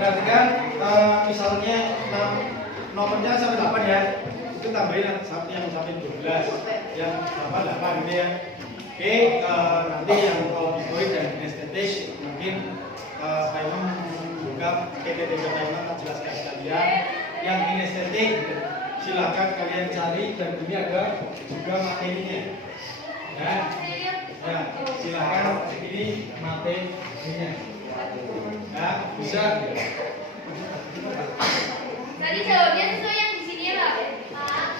Perhatikan misalnya nomornya sampai 8 ya, itu tambahin yang sampai 12, yang 8 gitu ya. Oke, nanti yang auditory dan estetik mungkin Paimon membuka PPT Paimon akan jelaskan sekalian. Yang kinestetik silakan kalian cari, dan ini ada juga materinya. Ya, nah, silakan ini materinya. Ya, bisa. Tadi jawabnya sesuai yang di sini ya, Pak?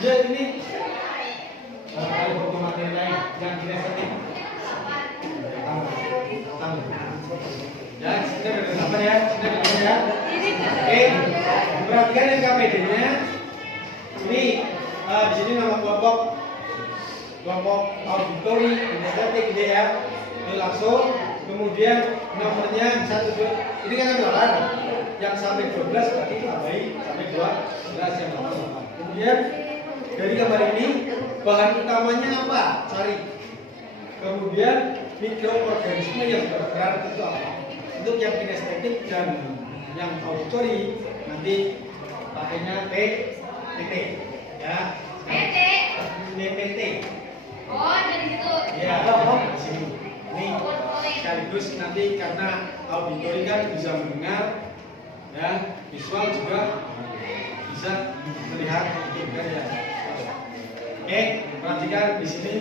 Ya, ini kalau buku materi lain yang kinestetik. Tambah. Ya, sudah ada 8 ya. Sudah ada ya. Oke, perhatikan yang KPD-nya. Ini di sini nama kelompok auditory kinestetik ini ya. Ini langsung. Kemudian nomornya 1, 2, ini kan ada 8, yang sampai 12 berarti tambahin sampai 12 yang 8. Kemudian dari gambar ini bahan utamanya apa? Cari. Kemudian mikroorganisme yang berperan itu apa? Untuk yang kinestetik dan yang auditory nanti pakainya PPT ya. PPT. Oh, dari situ. Ya, di sini. Ini sekaligus nanti karena auditori kan bisa mendengar, ya, visual juga bisa melihat juga ya. Oke, perhatikan di sini.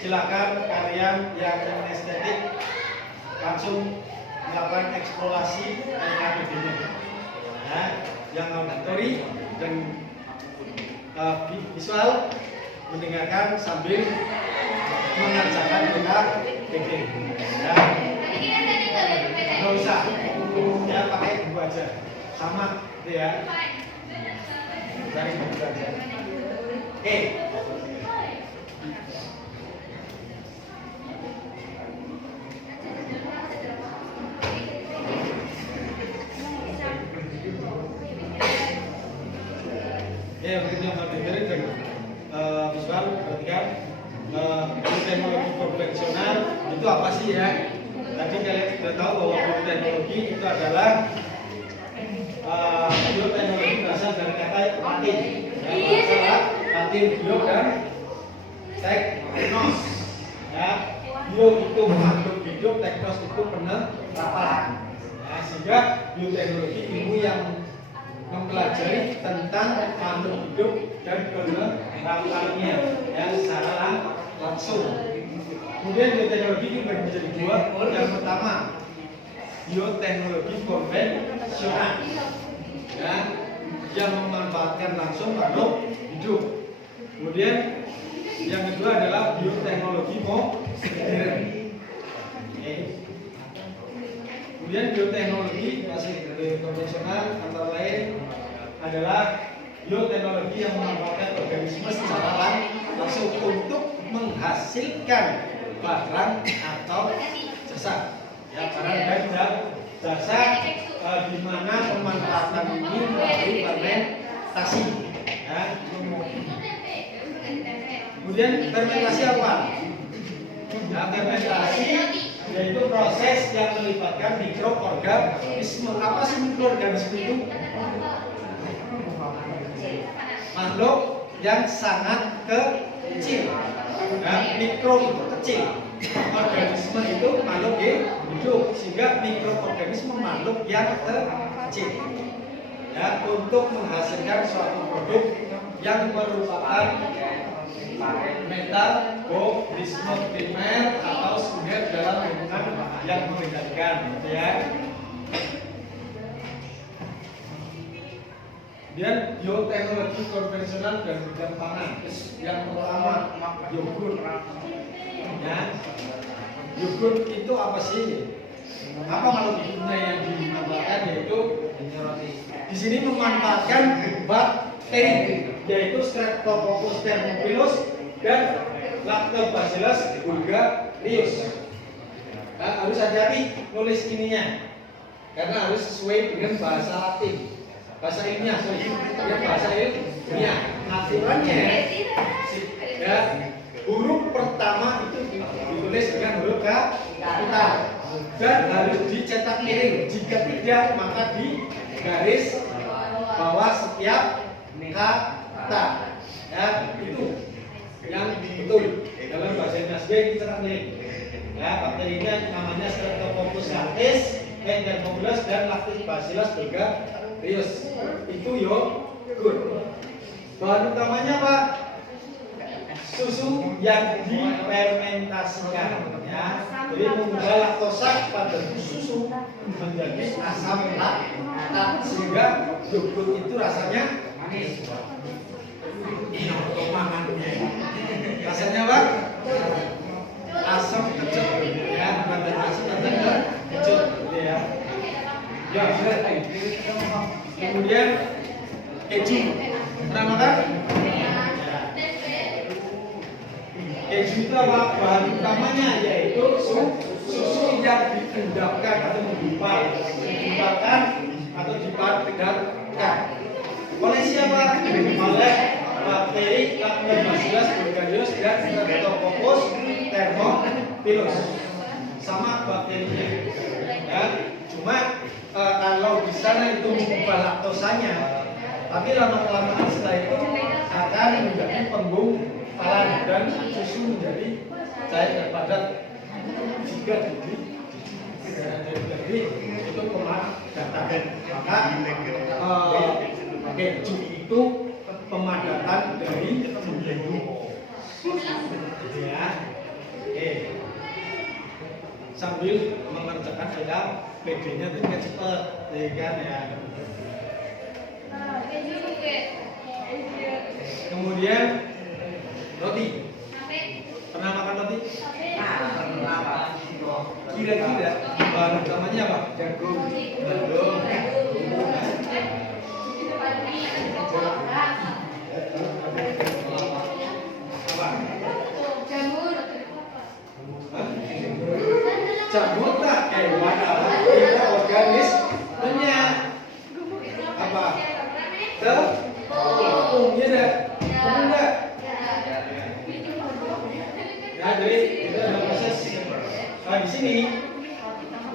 Silakan kalian yang estetik langsung melakukan eksplorasi KPD-nya. Ya, yang auditori dan visual mendengarkan sambil mengerjakan PPT. Ya. Nggak usah. Ya, pakai buku aja. Sama gitu ya. Dari buku aja. Oke. Ya, begitu yang dengerin dan visual perhatikan. Teknologi konvensional itu apa sih ya? Tadi kalian sudah tahu bahwa bioteknologi itu adalah bioteknologi berasal dari kata Latin. Ya, Latin bio dan teknos. Ya, bio itu makhluk hidup, teknos itu penerapan. Ya, sehingga bioteknologi ilmu yang mempelajari tentang makhluk hidup dan penerapannya yang secara langsung. Kemudian bioteknologi dibagi menjadi 2. Yang pertama, bioteknologi konvensional, ya, yang memanfaatkan langsung makhluk hidup. Kemudian yang kedua adalah bioteknologi modern. Kemudian bioteknologi masih konvensional antara lain adalah bioteknologi yang memanfaatkan organisme secara langsung untuk menghasilkan barang atau jasa. Ya, barang dan jasa di mana pemanfaatan ini melalui fermentasi. Ya. Kemudian fermentasi apa? Nah, fermentasi yaitu proses yang melibatkan mikroorganisme. Apa sih mikroorganisme itu? Makhluk yang sangat kecil. Nah, mikro itu kecil. Organisme itu makhluk hidup, sehingga mikroorganisme makhluk yang kecil. Ya, untuk menghasilkan suatu produk yang merupakan metabolisme primer atau sumber dalam lingkungan yang mengendalikan, gitu ya. Kemudian bioteknologi konvensional dan bidang pangan. Yang pertama, yogurt. Ya, yogurt itu apa sih? Apa molekulnya yang dimanfaatkan? Yaitu di sini memanfaatkan bakteri, yaitu Streptococcus thermophilus dan Lactobacillus bulgarius. Nah, harus hati-hati nulis ininya, karena harus sesuai dengan bahasa Latin, bahasa ilmiah, bahasa ilmiah. Aturannya, ya, huruf pertama itu ditulis dengan huruf kapital dan harus dicetak miring. Jika tidak, maka di garis bawah setiap kata. Ya, itu yang betul dalam bahasa Indonesia dicetak miring. Ya, bakterinya namanya Streptococcus thermophilus dan Lactobacillus bulgarius. Itu yogurt. Bahan utamanya apa? Susu yang difermentasikan, ya. Jadi mengubah laktosa pada susu menjadi asam laktat sehingga yogurt itu rasanya manis. Rasanya apa? Asam kecut, ya, bukan asam dan kecut, gitu ya. Ya, kemudian keju. Pernah makan? Keju itu apa? Bahan utamanya yaitu susu yang diendapkan atau digumpalkan atau dipadatkan. Oleh siapa? Oleh bakteri Lactobacillus bulgarius dan Streptococcus thermophilus. Sama bakterinya. Ya, cuma kalau di sana itu mengubah laktosanya, tapi lama-kelamaan setelah itu akan menjadi penggumpalan dan susu menjadi cair dan padat. Jika jadi itu pemadatan, maka keju itu pemadatan dari ya. Oke. Sambil mengerjakan ayam PD-nya juga cepat, ya kan ya. Kemudian roti. Pernah makan roti? Kira-kira bahan utamanya apa? Jagung. Apa? Jamur tak hewan apa? Tidak organismenya. Apa? Tepung, ya dah. Tepung dah. Ya, jadi itu ada proses. Nah, di sini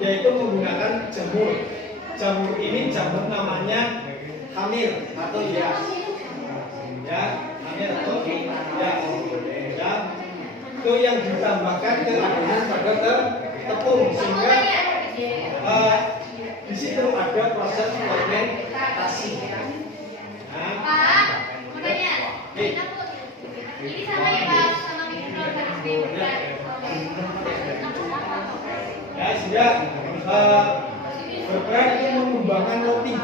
yaitu menggunakan jamur. Jamur ini jamur namanya hamir atau hias. Ya, hamir atau hias. Ya, itu yang ditambahkan ke adonan pada tepung sehingga di situ ada proses fermentasi. Nah, Pak, mau tanya. Ini sama ya Pak, sama mikroorganisme. Ya, sehingga berperan itu mengembangkan roti.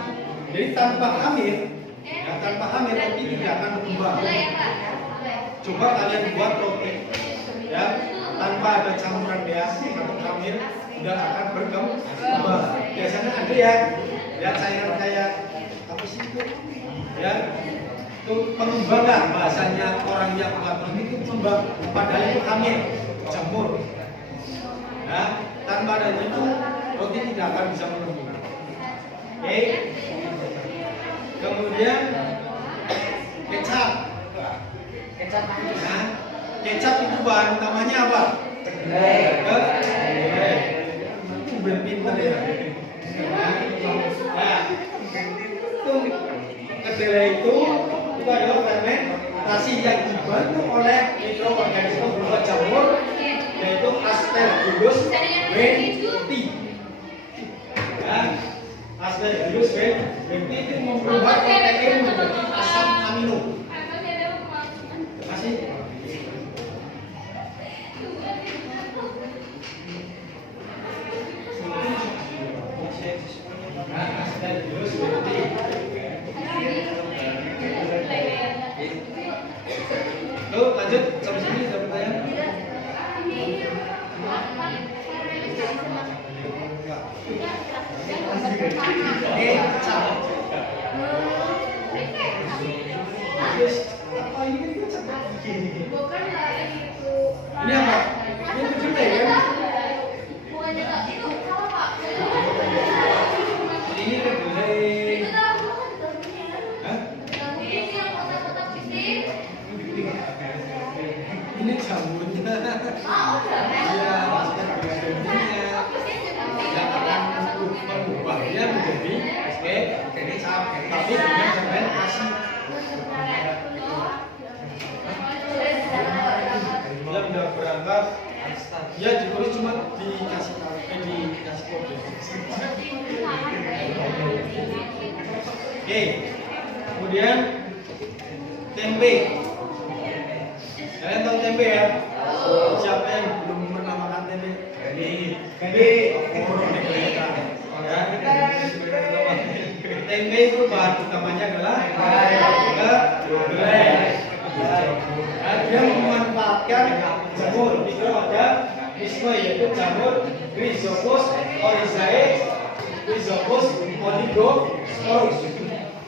Jadi tanpa hamir, ya, tanpa hamir roti tidak akan berkembang. Boleh ya Pak? Coba kalian buat roti, ya, tanpa ada campuran biasa atau hamir, tidak akan berkembang. Biasanya ada ya cairan kayak apa sih itu? Ya, itu pengembang lah bahasanya orang yang melakukan itu pengembang. Padahal itu hamir, jamur. Ya, tanpa adanya itu roti tidak akan bisa menembus. Oke. Kemudian kecap. Nah, kecap itu bahan utamanya apa? Kedelai. Itu pinter ya. Nah, itu kedelai itu adalah fermentasi yang dibantu oleh mikroorganisme berupa jamur, yaitu Aspergillus benti. Ya, Aspergillus benti itu mengubah protein menjadi asam amino. Masih? Nah, Aspergillus benti. Lalu lanjut sampai sini ada pertanyaan? Kecap. Terus apa ini kan kecap? Bukan lah itu. Ini apa? Ini kedelai kan? Bukannya tak itu salah Pak. Ini kedelai. Itu tahu kan? Hah? Tahu ini yang kotak-kotak bisnis. Ini jamurnya. Ah, udah. Iya, maksudnya kedelainya. Yang akan mengubahnya menjadi kecap. Tapi dengan fermentasi. Dia udah berangkat. Ya ditulis cuma dikasih kode. Oke. Kemudian tempe. Kalian tahu tempe ya? Siapa yang belum pernah makan tempe? Tempe. Tempe itu bahan utamanya adalah kedelai. Dia memanfaatkan jamur. Itu ada isme yaitu jamur Rhizopus oryzae, Rhizopus oligosporus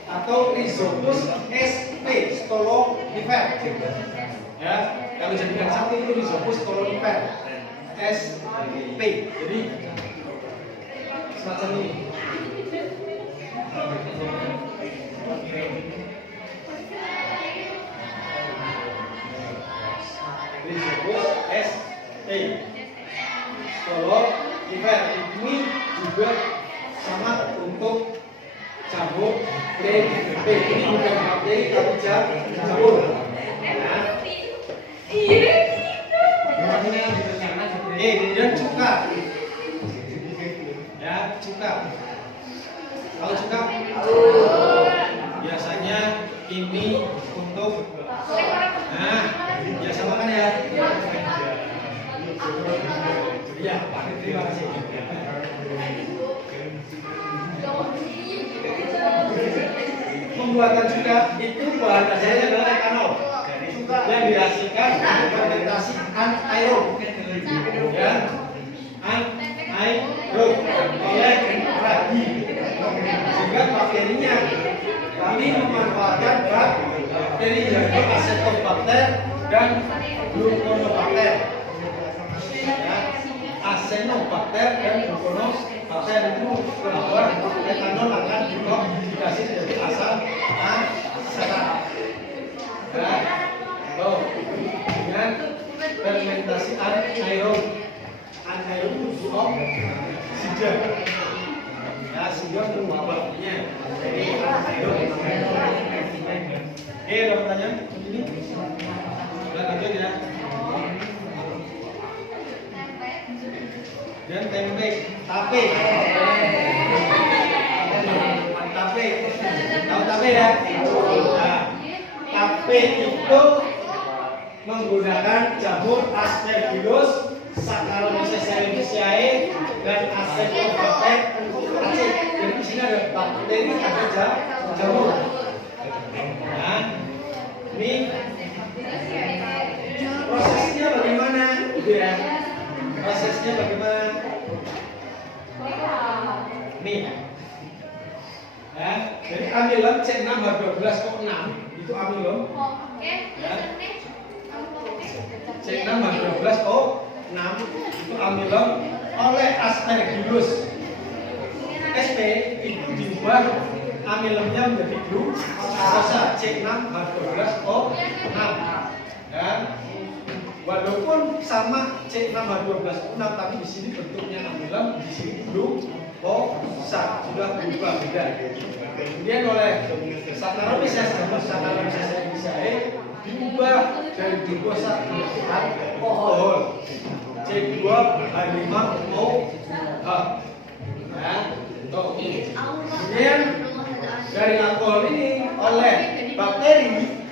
atau Rhizopus sp stolonifer. Ya, kalau jadikan satu itu Rhizopus stolonifer sp. Jadi semacam ini. Rhizopus sp stolonifer ini juga sama untuk jamur TBP. Ini bukan bakteri tapi jamur. Kemudian cuka. Ya, cuka. Kalau cuka? Biasanya ini untuk biasa makan ya. Iya, Pak. Terima kasih. Pembuatan cuka itu bahan dasarnya adalah etanol yang dihasilkan dari fermentasi anaerob. Ya, anaerob oleh ragi. Sehingga bakterinya ini memanfaatkan bakteri yaitu Acetobacter dan Gluconobacter. Ya, Acinetobacter dan Gluconobacter itu membuat etanol akan dikomplikasi menjadi asam asetat. Ya, dengan fermentasi anaerob. Anaerob itu oksigen. Ya, sehingga mengubahnya jadi anaerob. Oke, ada pertanyaan ini? Sudah lanjut ya. Dan tempe, tape. Tape. Tahu tape ya? Nah, tape itu menggunakan jamur Aspergillus, Saccharomyces cerevisiae dan Acetobacter acet. Jadi di sini ada bakteri, ada jamur. Nah, ini prosesnya bagaimana? Gitu ya. Prosesnya bagaimana? Nih. Ya, jadi amilon C6H12O6 itu amilon. Ya. C6H12O6 itu amilon oleh Aspergillus sp itu diubah amilonnya menjadi glukosa C6H12O6. Dan walaupun sama C6H12O6 tapi di sini bentuknya amilon, di sini glukosa sudah berubah beda. Kemudian oleh Saccharomyces cerevisiae diubah dari glukosa menjadi alkohol C2H5OH. Nah, kemudian dari alkohol ini oleh bakteri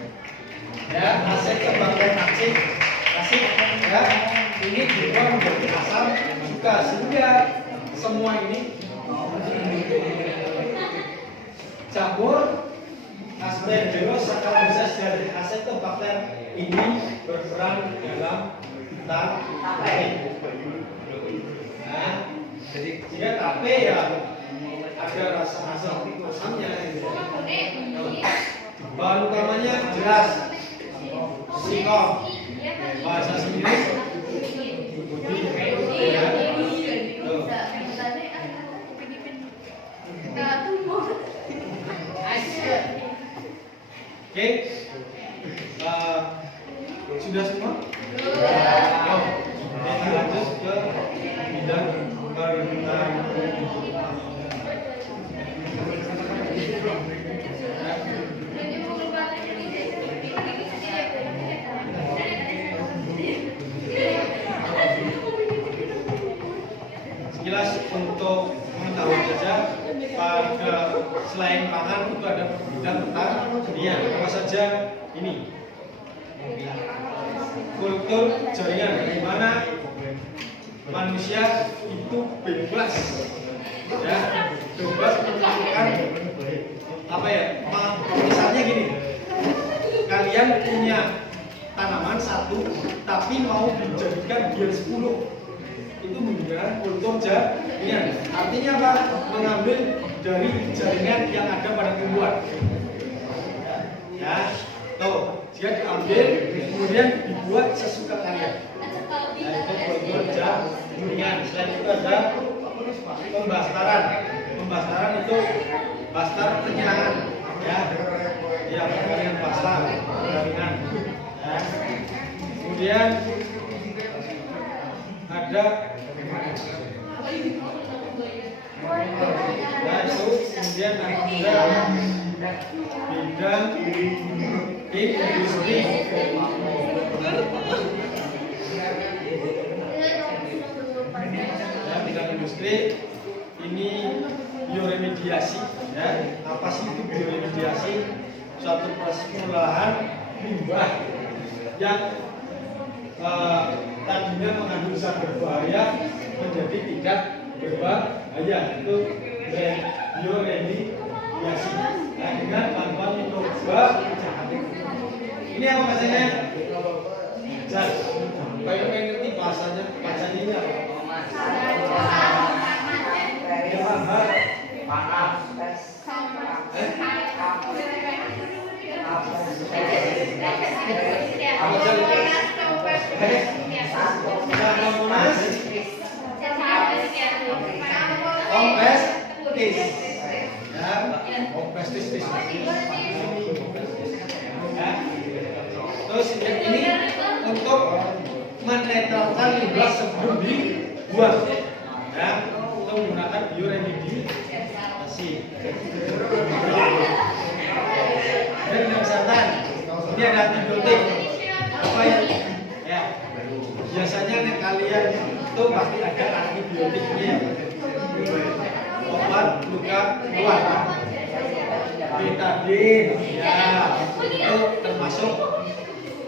ya Acetobacter acet ya ini juga menjadi asam cuka sehingga semua ini jamur Aspergillus, Saccharomyces dan Acetobacter ini berperan dalam tape. Nah, jadi jika tape ya ada rasa asamnya. Bahan utamanya jelas singkong, bahasa sendiri budi, ya. Tuh. Oke, sudah semua? Oh, kita lanjut ke bidang perhimpunan. Sekilas untuk mengetahui saja, pada selain pangan itu ada bidang pertanian. Apa saja ini? Kultur jaringan, di mana manusia itu bebas, ya, bebas melakukan apa ya? Misalnya gini, kalian punya tanaman satu, tapi mau dijadikan biar 10. Itu menggunakan kultur jaringan. Artinya apa? Mengambil dari jaringan yang ada pada tumbuhan. Ya, tuh, jika diambil, kemudian dibuat sesuka kalian. Nah, itu kultur jaringan. Selain itu ada pembastaran. Pembastaran itu bastar penyilangan. Ya, ya, dengan bastar jaringan. Ya. Kemudian ada nah itu kemudian ada bidang industri. Ya, bidang industri ini bioremediasi. Ya, apa sih itu bioremediasi? Suatu proses pengolahan limbah yang tadinya mengandung zat berbahaya menjadi tidak berbahaya, itu bioremediasi. Nah, dengan bantuan mikroba. Ini apa bahasanya? Zat. Kayak ngerti bahasanya, bacanya ini apa? Terus ini untuk menetralkan limbah sebelum dibuang, ya, untuk menggunakan bioremediasi. Dan kesehatan, ini ada antibiotik. Apa ya? Biasanya nih kalian itu pasti ada antibiotiknya. Obat luka luar, betadine, ya, itu termasuk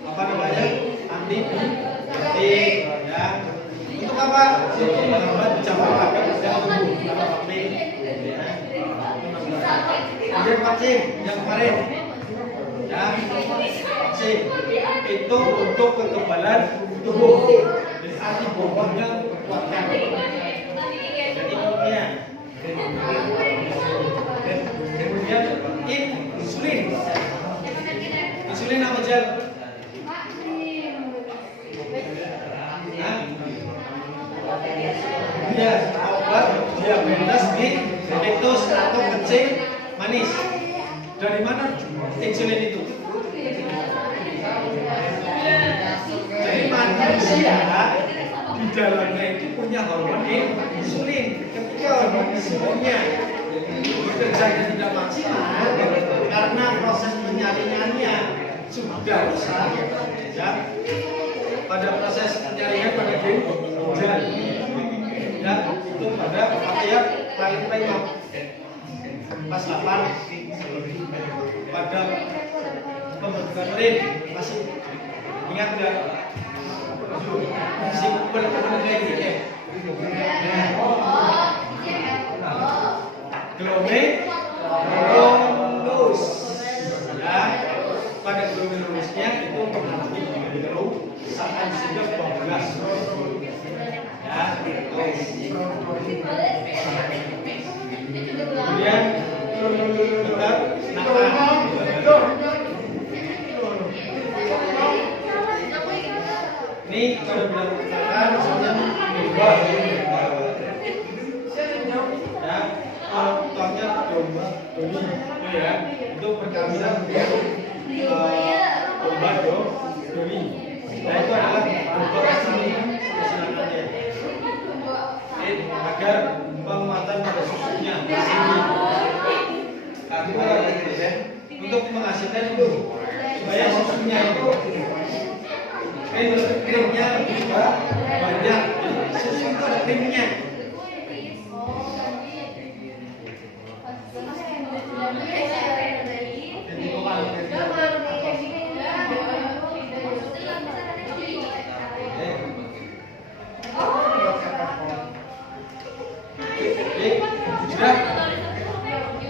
apa namanya, antibiotik, ya. Untuk apa? Untuk menghambat jamur pada tubuh. Kemudian vaksin yang kemarin, ya, vaksin itu untuk kekebalan tubuh, jadi antibodinya kuatkan. Jadi imunnya. Kemudian insulin. Insulin apa aja? Dia obat diabetes mellitus atau kencing manis. Dari mana insulin itu? Jadi manusia di dalamnya itu punya hormon insulin. Ketika hormon insulinnya bekerjanya tidak maksimal karena proses penyaringannya sudah rusak, ya, pada proses penyaringan pada ginjal, ya, itu pada bagian paling pas 8 pada pembentukan urin masih ingat nggak? Simpel kayak gini. Glomerulus, ya, pada glomerulusnya itu mengalami kerusakan sehingga 12, ya. Doni itu ya, itu perkawinan dengan domba Doni. Nah itu adalah bentuk asli kesenangannya. Agar penguatan pada susunya di sini. Untuk menghasilkan itu supaya susunya itu krimnya juga banyak. Susu itu ada krimnya.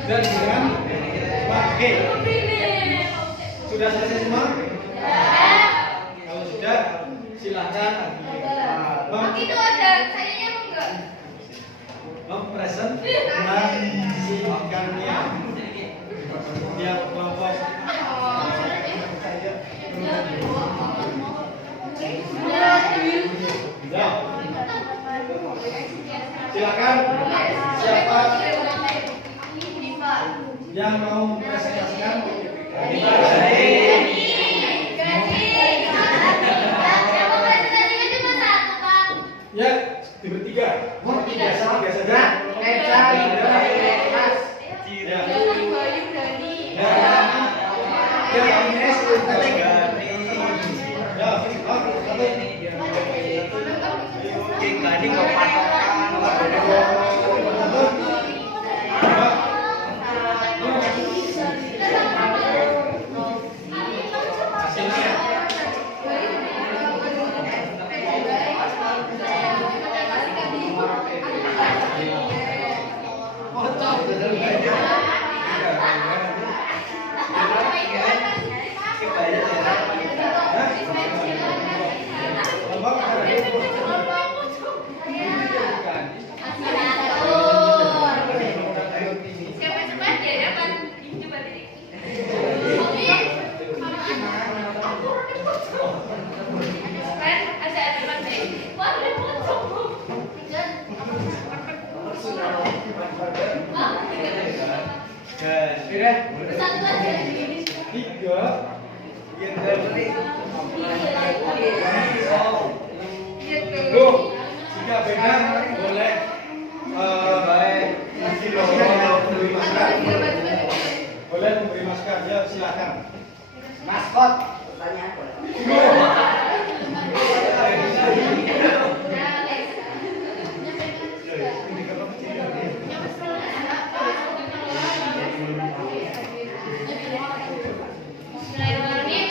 Sudah dengan oke. Sudah selesai semua? Kalau sudah silakan Itu ada sayanya enggak? mempresent menyaksikannya tiap kelompok. Ya. Silakan siapa yang mau presentasikan? Ya, di bertiga. Biasa saja. Jika beda boleh boleh memberi masker, ya silakan. Maskot, pertanyaan boleh.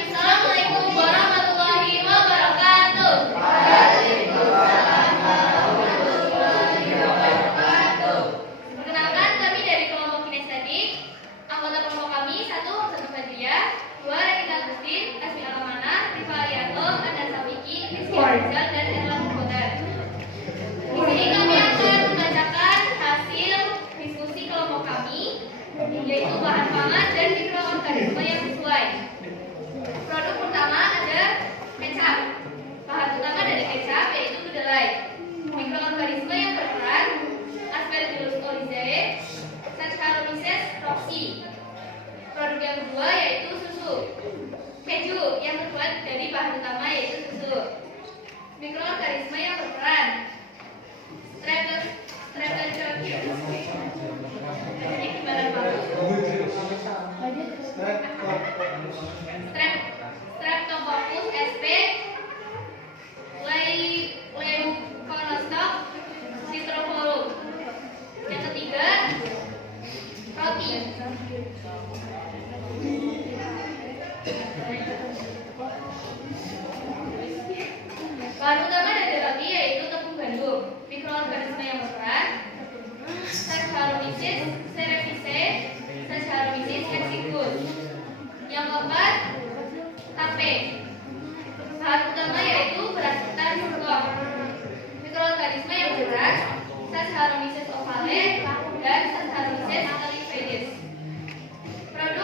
Assalamualaikum warahmatullahi wabarakatuh. Perkenalkan, kami dari kelompok kinestetik. Anggota kelompok kami 1 Hamzah Fadriyah, 2 Regina Agustin, Asmi Alamana, Rifa Arianto, Anda Sabiki, Rizky Rizal, dan Erlang Mukhtar. Di sini kami akan membacakan hasil diskusi kelompok kami, yaitu bahan pangan dan mikroorganisme yang sesuai. Produk pertama ada kecap. Bahan utama dari kecap yaitu kedelai. Mikroorganisme yang berperan Aspergillus oryzae, Saccharomyces roxy. Produk yang kedua yaitu susu. Keju yang terbuat dari bahan utama yaitu susu. Mikroorganisme yang berperan Streptococcus sp, Leuconostoc citroforum. Yang ketiga, roti. Bahan utama dari roti yaitu tepung gandum. Mikroorganisme yang berperan Saccharomyces cerevisiae, Saccharomyces exiguus. Yang keempat, tape. Bahan utama yaitu beras ketan singkong. Mikroorganisme yang berperan Saccharomyces ovale dan Saccharomyces aliphaedes. Produk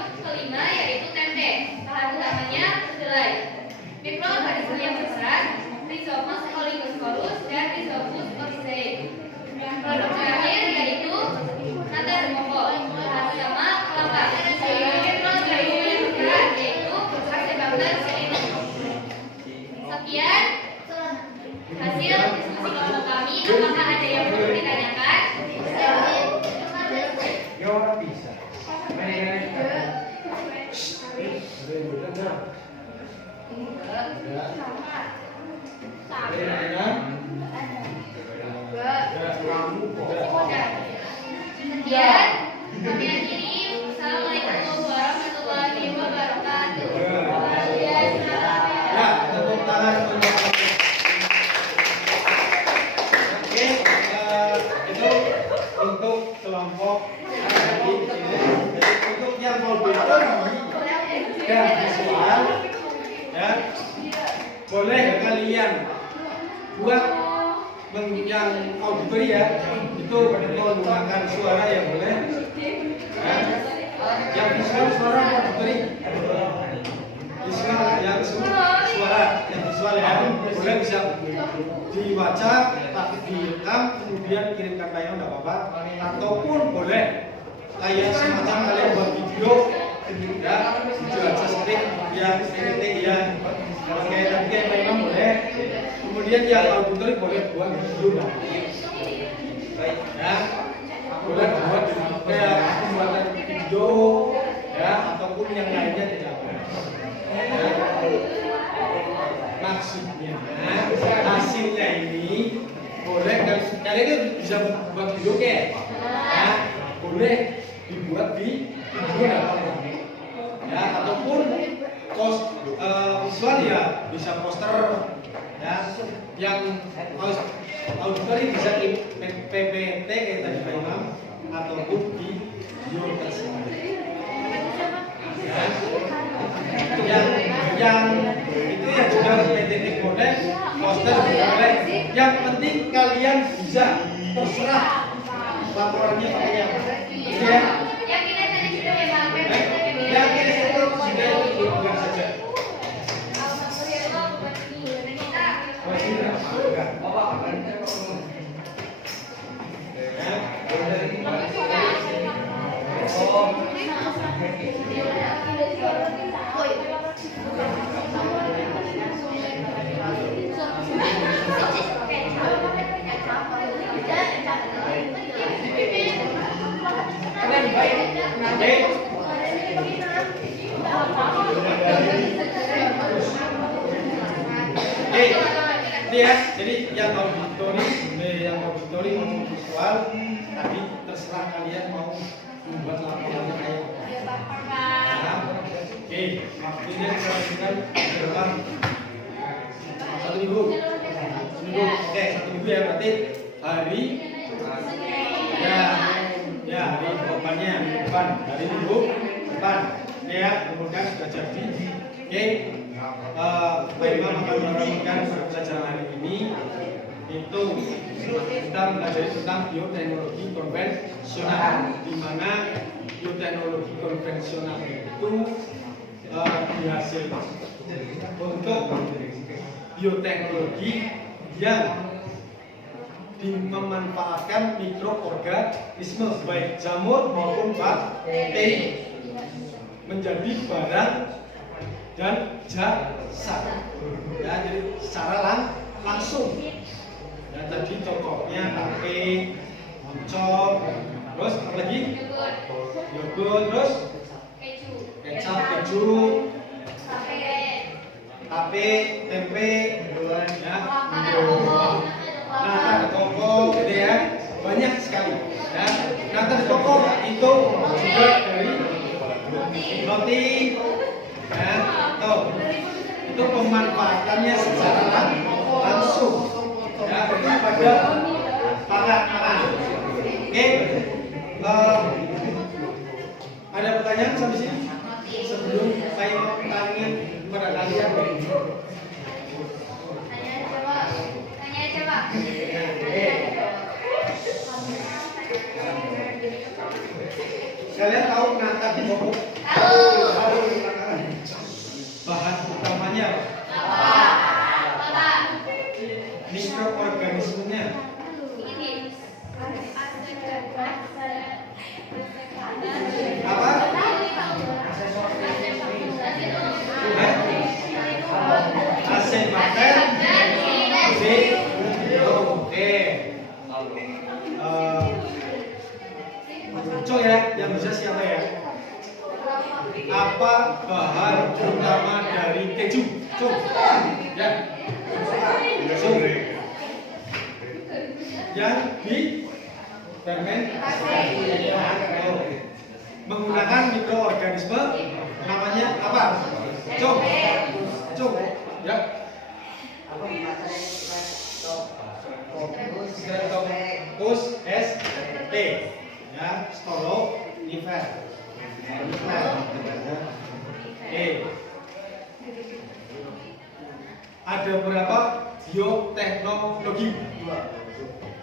bisa. Kemudian kami akhiri. Assalamualaikum warahmatullahi wabarakatuh. Ya, tepuk tangan untuk Oke, itu untuk kelompok adik di sini. Jadi untuk yang auditori dan visual, ya boleh kalian buat yang auditori ya, itu menggunakan suara yang boleh. Ya. Yang visual suara auditori. Visual yang suara yang visual ya boleh bisa dibaca tapi direkam kemudian kirimkan layanan tidak apa-apa, ataupun boleh kayak semacam kalian buat video ya video aja stick yang titik ya kayak tadi kayak layanan boleh, kemudian yang auditori boleh buat video ya boleh buat kayak pembuatan video ya ataupun yang lainnya tidak boleh. Maksudnya hasilnya ini boleh kalian itu bisa buat video ya, boleh dibuat di video ya ataupun visual ya bisa poster ya yang auditori bisa di PPT kayak tadi Pak Imam ataupun di video tersebut ya. yang itu ya juga PPT boleh, poster juga boleh. Yang penting kalian bisa terserah laporannya pakai apa. Ya. Yang kita tadi sudah ya Pak. Yang ini itu sudah bukan saja. Ya, jadi yang auditori maupun visual tadi terserah kalian mau membuat laporannya kayak apa. Oke, waktunya kita dalam 1 minggu. Oke, 1 minggu ya berarti hari ya hari depannya hari minggu depan ya kemudian sudah jadi. Oke. Pak Imam akan menerangkan pelajaran hari ini itu kita belajar tentang bioteknologi konvensional, di mana bioteknologi konvensional itu dihasilkan untuk bioteknologi yang memanfaatkan mikroorganisme baik jamur maupun bakteri menjadi barang dan jasa ya, jadi secara langsung ya, tadi contohnya tape, oncom, terus apa lagi? Yogurt, terus kecap, keju, tape, tempe ya, nata de coco gitu ya, banyak sekali ya. Nata de coco itu juga dari roti ya, itu pemanfaatannya secara langsung ya kepada makanan. Oke, ada pertanyaan sampai sini sebelum saya tanya kepada kalian? Tanya aja Pak. Kalian tahu nata di coco? Tahu. Bahan utamanya Apa? mikroorganismenya Ini. apa? Asebater, oke. Cung ya, yang bisa siapa ya? Apa bahan utama dari keju? Cung. Ya. Cung. Yang di fermentasi. Menggunakan mikroorganisme namanya apa? Cung. Cung. Ya. Streptococcus ST. Ya, stolonifer. Oke. Ada berapa bioteknologi?